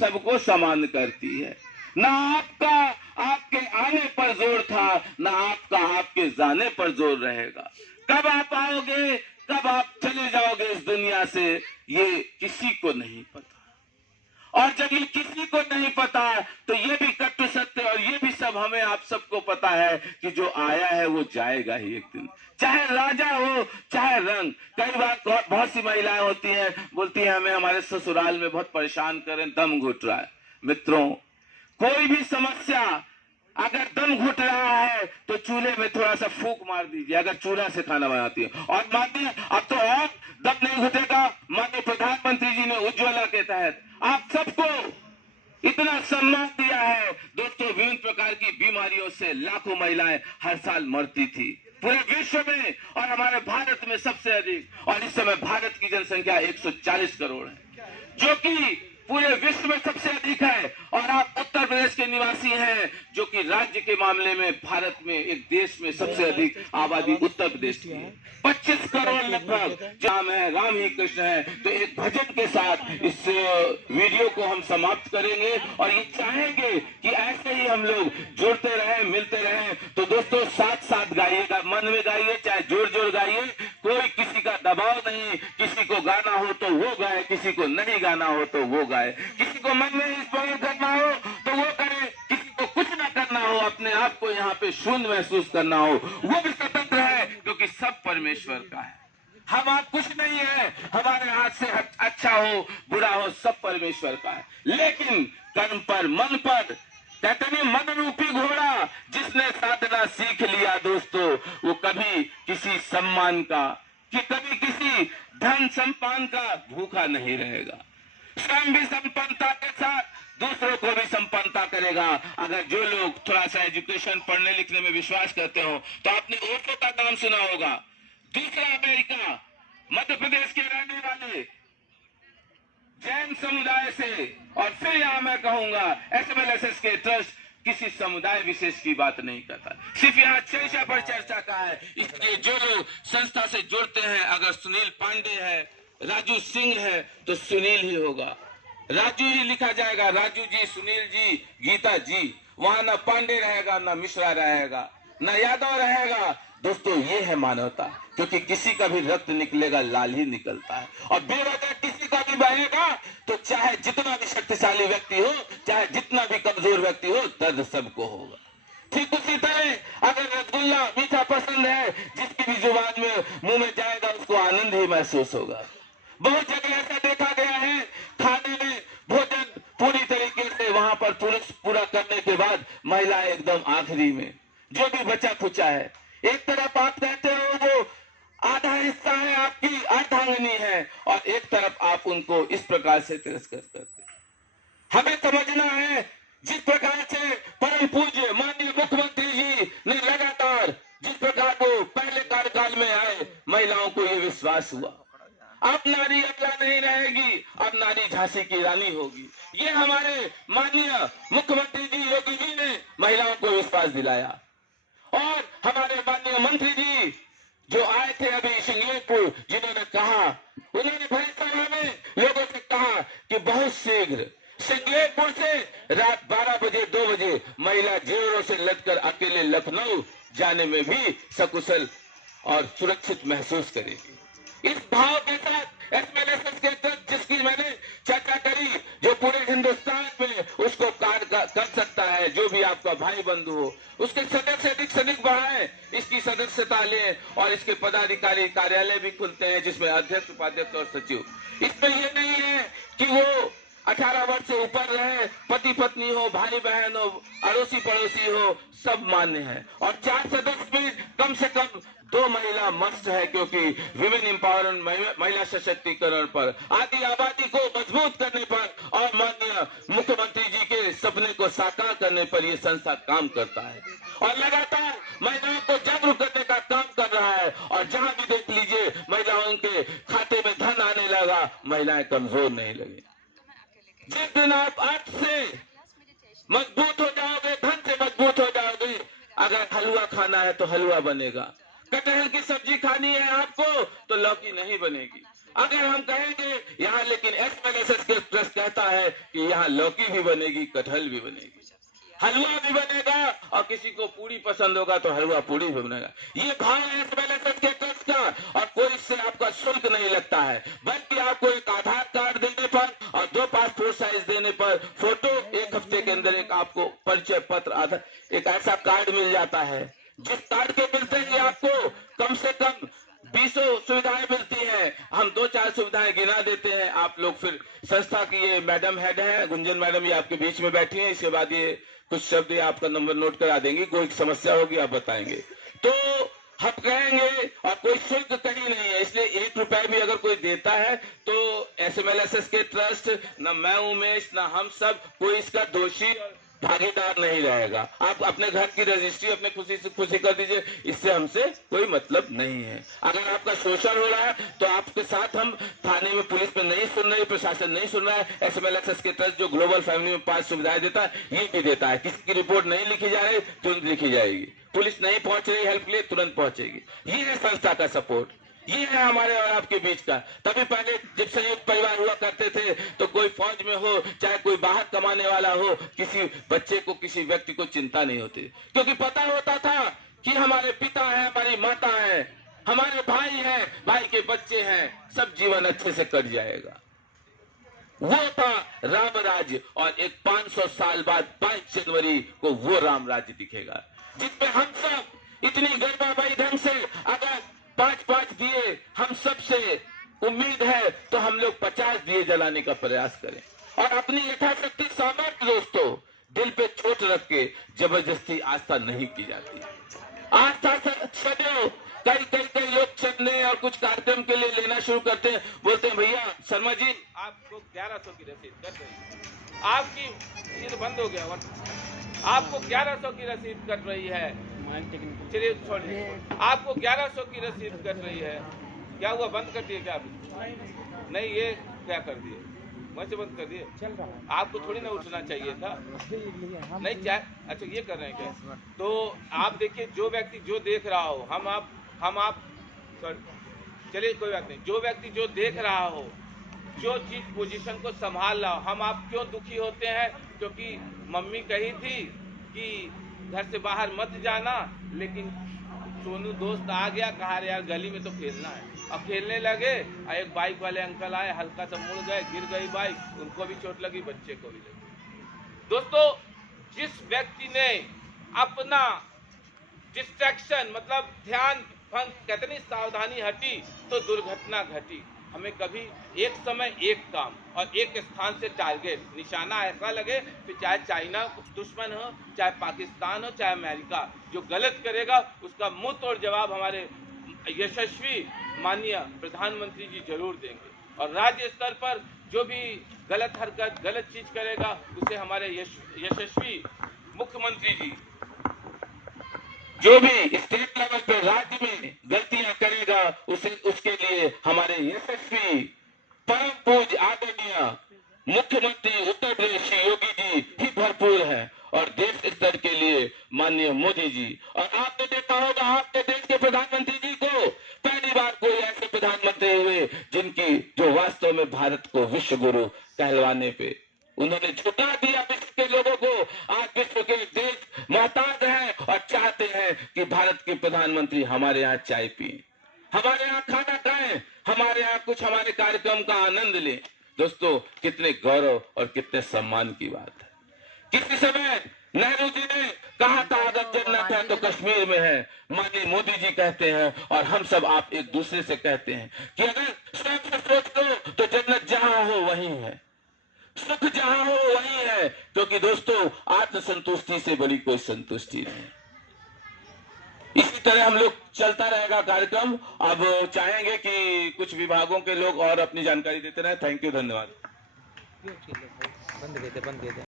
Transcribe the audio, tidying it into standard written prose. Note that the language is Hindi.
सबको समान करती है। ना आपका आपके आने पर जोर था, ना आपका आपके जाने पर जोर रहेगा। कब आप आओगे, कब आप चले जाओगे इस दुनिया से, ये किसी को नहीं पता। और जब ये किसी को नहीं पता तो ये भी कटु सत्य और ये भी सब हमें आप सबको पता है कि जो आया है वो जाएगा ही एक दिन, चाहे राजा हो चाहे रंग। कई बार बहुत सी महिलाएं होती हैं, बोलती हैं हमें हमारे ससुराल में बहुत परेशान करें, दम घुट रहा है। मित्रों, कोई भी समस्या अगर दम घुट रहा है तो चूल्हे में थोड़ा सा फूंक मार दीजिए, अगर चूल्हा से खाना बनाती है। और माननीय अब तो और दम नहीं घुटेगा, माननीय प्रधानमंत्री जी ने उज्ज्वला के तहत आप सबको इतना सम्मान दिया है। दोस्तों, विभिन्न प्रकार की बीमारियों से लाखों महिलाएं हर साल मरती थी पूरे विश्व में, और हमारे भारत में सबसे अधिक। और इस समय भारत की जनसंख्या 140 करोड़ है, जो कि पूरे विश्व में सबसे अधिक है। और आप उत्तर प्रदेश के निवासी हैं, जो कि राज्य के मामले में भारत में एक देश में सबसे अधिक आबादी उत्तर प्रदेश की है, 25 करोड़ लगभग। राम है, राम ही कृष्ण है। तो एक भजन के साथ इस वीडियो को हम समाप्त करेंगे और ये चाहेंगे कि ऐसे ही हम लोग जुड़ते रहें, मिलते रहें। तो दोस्तों, साथ साथ गाइएगा, मन में गाइए, चाहे जोर जोर गाइए, कोई किसी का दबाव नहीं। किसी को गाना हो तो वो गाए, किसी को नहीं गाना हो तो वो गाए, किसी को मन में इंस्पायर करना हो तो वो करे, किसी को कुछ ना करना हो, अपने आप को यहाँ पे शून्य महसूस करना हो, वो भी स्वतंत्र है, क्योंकि सब परमेश्वर का है। हम आप कुछ नहीं है, हमारे हाथ से अच्छा हो बुरा हो सब परमेश्वर का है। लेकिन कर्म पर, मन पर, कहते हैं मन रूपी घोड़ा जिसने साधना सीख लिया दोस्तों, वो कभी किसी सम्मान का, कि कभी किसी धन सम्मान का भूखा नहीं रहेगा। स्वयं भी संपन्नता के साथ दूसरों को भी संपन्नता करेगा। अगर जो लोग थोड़ा सा एजुकेशन, पढ़ने लिखने में विश्वास करते हो तो आपने ओशो का नाम सुना होगा। दूसरा अमेरिका, मध्य प्रदेश के रहने वाले जैन समुदाय से, और फिर यहां मैं कहूंगा SMLSS के ट्रस्ट किसी समुदाय विशेष की बात नहीं करता, सिर्फ यहाँ चर्चा पर चर्चा का है। इसलिए जो लोग संस्था से जुड़ते हैं, अगर सुनील पांडे है, राजू सिंह है, तो सुनील ही होगा, राजू ही लिखा जाएगा, राजू जी, सुनील जी, गीता जी। वहां ना पांडे रहेगा, ना मिश्रा रहेगा, ना यादव रहेगा। दोस्तों, ये है मानवता, क्योंकि किसी का भी रक्त निकलेगा लाल ही निकलता है, और बेवजह किसी का भी बहेगा तो चाहे जितना भी शक्तिशाली व्यक्ति हो, चाहे जितना भी कमजोर व्यक्ति हो, दर्द सबको होगा। ठीक उसी तरह अगर रसगुल्ला मीठा पसंद है, जिसकी भी जुबान में मुंह में जाएगा उसको आनंद ही महसूस होगा। बहुत जगह ऐसा देखा गया है, खाने में भोजन पूरी तरीके से वहां पर पुरुष पूरा करने के बाद महिला एकदम आखिरी में, जो भी बचा खुचा है, एक तरफ आप कहते हो वो आधा हिस्सा है, आपकी अर्धांगिनी है, और एक तरफ आप उनको इस प्रकार से तिरस्कृत करते हैं। हमें समझना है, जिस प्रकार से परम पूज्य माननीय मुख्यमंत्री जी ने लगातार जिस प्रकार वो पहले कार्यकाल में आए, महिलाओं को ये विश्वास हुआ अब नारी अबला नहीं रहेगी, अब नारी झांसी की रानी होगी। ये हमारे माननीय मुख्यमंत्री जी योगी जी ने महिलाओं को विश्वास दिलाया। और हमारे माननीय मंत्री जी जो आए थे अभी सिंगलेरपुर, जिन्होंने कहा, उन्होंने भरी सभा में लोगों से कहा कि बहुत शीघ्र सिंगलेरपुर से रात 12 बजे 2 बजे महिला जेवरों से लदकर अकेले लखनऊ जाने में भी सकुशल और सुरक्षित महसूस करेगी। इस भाव के साथ SMLSS के तहत जिसकी मैंने चर्चा करी, जो पूरे हिंदुस्तान में उसको कार्य कर सकता है, जो भी आपका भाई बंधु हो, उसके सदस्य अधिक से अधिक बढ़ाएं, इसकी सदस्यता लें, और इसके पदाधिकारी कार्यालय भी खुलते हैं जिसमें अध्यक्ष, उपाध्यक्ष और सचिव। इसमें यह नहीं है कि वो 18 वर्ष से ऊपर रहे, पति पत्नी हो, भाई बहन हो, अड़ोसी पड़ोसी हो, सब मान्य है। और 4 सदस्य में कम से कम 2 महिला मस्ट है, क्योंकि विमेन एम्पावरमेंट, महिला सशक्तिकरण पर, आदि आबादी को मजबूत करने पर और माननीय मुख्यमंत्री जी के सपने को साकार करने पर यह संस्था काम करता है और लगातार महिलाओं को जागरूक करने का काम कर रहा है। और जहां भी देख लीजिए महिलाओं के खाते में धन आने लगा, महिलाएं कमजोर नहीं लगी। जिस दिन आप अर्थ से मजबूत हो जाओगे, धन से मजबूत हो जाओगे, अगर हलवा खाना है तो हलवा बनेगा, कटहल की सब्जी खानी है आपको तो लौकी नहीं बनेगी, अगर हम कहेंगे यहाँ, लेकिन SMLSS के ट्रस्ट कहता है कि यहाँ लौकी भी बनेगी, कटहल भी बनेगी, हलवा भी बनेगा, और किसी को पूरी पसंद होगा तो हलवा पूरी भी बनेगा। ये भाव है SMLSS के ट्रस्ट का, और कोई इससे आपका शुल्क नहीं लगता है, बल्कि आपको एक आधार कार्ड देने पर और 2 पासपोर्ट साइज देने पर फोटो, 1 हफ्ते के अंदर एक आपको परिचय पत्र, आधार, एक ऐसा कार्ड मिल जाता है, जिस कार्ड के मिलते ही आपको कम से कम 20 सुविधाएं मिलती हैं। हम 2-4 सुविधाएं गिना देते हैं। आप लोग फिर संस्था की ये मैडम हेड है गुंजन मैडम, ये आपके बीच में बैठी है, इसके बाद ये कुछ शब्द आपका नंबर नोट करा देंगी, कोई समस्या होगी आप बताएंगे तो हम कहेंगे, और कोई शुल्क कहीं नहीं है, इसलिए 1 रुपया भी अगर कोई देता है तो SMLSS के ट्रस्ट, न मैं उमेश न हम सब, कोई इसका दोषी भागीदार नहीं रहेगा। आप अपने घर की रजिस्ट्री अपने खुशी से खुशी कर दीजिए, इससे हमसे कोई मतलब नहीं है। अगर आपका शोषण हो रहा है तो आपके साथ हम थाने में, पुलिस में नहीं सुन रही, प्रशासन नहीं सुन रहा है, SMLSS के ट्रस्ट जो ग्लोबल फैमिली में 5 सुविधाएं देता है ये भी देता है। किसी की रिपोर्ट नहीं लिखी जा रही तुरंत लिखी जाएगी, पुलिस नहीं पहुंच रही हेल्प के लिए तुरंत पहुंचेगी। ये है संस्था का सपोर्ट, ये है हमारे और आपके बीच का। तभी पहले जब संयुक्त परिवार हुआ करते थे तो कोई फौज में हो चाहे कोई बाहर कमाने वाला हो, किसी बच्चे को, किसी व्यक्ति को चिंता नहीं होती, क्योंकि पता होता था कि हमारे पिता है, हमारी माता है, हमारे भाई है, भाई के बच्चे हैं, सब जीवन अच्छे से कट जाएगा। वो था राम राज्य, और एक 500 साल बाद 22 जनवरी को वो राम राज्य दिखेगा, जिसमें हम सब इतनी गरिमामयी ढंग से, अगर 5-5 दिए हम सब से उम्मीद है तो हम लोग 50 दिए जलाने का प्रयास करें, और अपनी यथाशक्ति सामर्थ्य दोस्तों दिल पे चोट रख के जबरदस्ती आस्था नहीं की जाती। आस्था सदैव कई लोग चलने और कुछ कार्यक्रम के लिए लेना शुरू करते हैं, बोलते हैं भैया शर्मा जी आपको 1100 की रसीद कट रही, आपकी ये तो बंद हो गया, आपको 1100 की रसीद कट रही है, चलिए छोड़िए, आपको 1100 की रसीद कट रही है, क्या हुआ, बंद कर दिए क्या आप? नहीं, ये क्या कर दिए, वहीं से बंद कर दिए, चल रहा, आपको थोड़ी ना उठना चाहिए था, नहीं चाहे, अच्छा ये कर रहे हैं क्या? तो आप देखिए, जो व्यक्ति जो देख रहा हो, हम आप चलिए कोई बात नहीं, जो व्यक्ति जो देख रहा हो, जो चीज पोजीशन को संभाल रहा हो, हम आप क्यों दुखी होते हैं? क्योंकि मम्मी कही थी कि घर से बाहर मत जाना, लेकिन सोनू दोस्त आ गया, कहा यार गली में तो खेलना है, अब खेलने लगे, एक बाइक वाले अंकल आए, हल्का सा मुड़ गए, गिर गई बाइक, उनको भी चोट लगी, बच्चे को भी लगी। दोस्तों, जिस व्यक्ति ने अपना डिस्ट्रैक्शन मतलब ध्यान भंग, कहते नहीं, सावधानी हटी तो दुर्घटना घटी। हमें कभी एक समय एक काम और एक स्थान से टारगेट, निशाना ऐसा लगे कि चाहे चाइना दुश्मन हो, चाहे पाकिस्तान हो, चाहे अमेरिका, जो गलत करेगा उसका मुंह तोड़ जवाब हमारे यशस्वी माननीय प्रधानमंत्री जी जरूर देंगे, और राज्य स्तर पर जो भी गलत हरकत, गलत चीज करेगा उसे हमारे यशस्वी मुख्यमंत्री जी, जो भी स्टेट लेवल पे राज्य में गलतियां करेगा उसके लिए हमारे यशस्वी परम पूज्य आदरणीय मुख्यमंत्री उत्तर प्रदेश श्री योगी जी ही भरपूर है, और देश स्तर के लिए माननीय मोदी जी। और आपने देखा होगा, आपके देश के प्रधानमंत्री जी को पहली बार कोई ऐसे प्रधानमंत्री हुए जिनकी, जो वास्तव में भारत को विश्व गुरु कहलवाने पे उन्होंने झुका दिया विश्व के लोगों को। आज विश्व के देश मोहताज हैं और चाहते हैं कि भारत के प्रधानमंत्री हमारे यहाँ चाय पिए, हमारे यहाँ खाना खाएं, हमारे यहाँ कुछ हमारे कार्यक्रम का आनंद लें। दोस्तों, कितने गौरव और कितने सम्मान की बात है। किसी समय नेहरू जी ने कहा था अगर जन्नत है तो कश्मीर में है, माननीय मोदी जी कहते हैं, और हम सब आप एक दूसरे से कहते हैं कि अगर स्वयं से सोच लो तो जन्नत जहां हो वहीं है, सुख जहां हो वहीं है, क्योंकि दोस्तों आत्मसंतुष्टि से बड़ी कोई संतुष्टि नहीं। इसी तरह हम लोग चलता रहेगा कार्यक्रम। अब चाहेंगे कि कुछ विभागों के लोग और अपनी जानकारी देते रहे। थैंक यू, धन्यवाद। बंद गए थे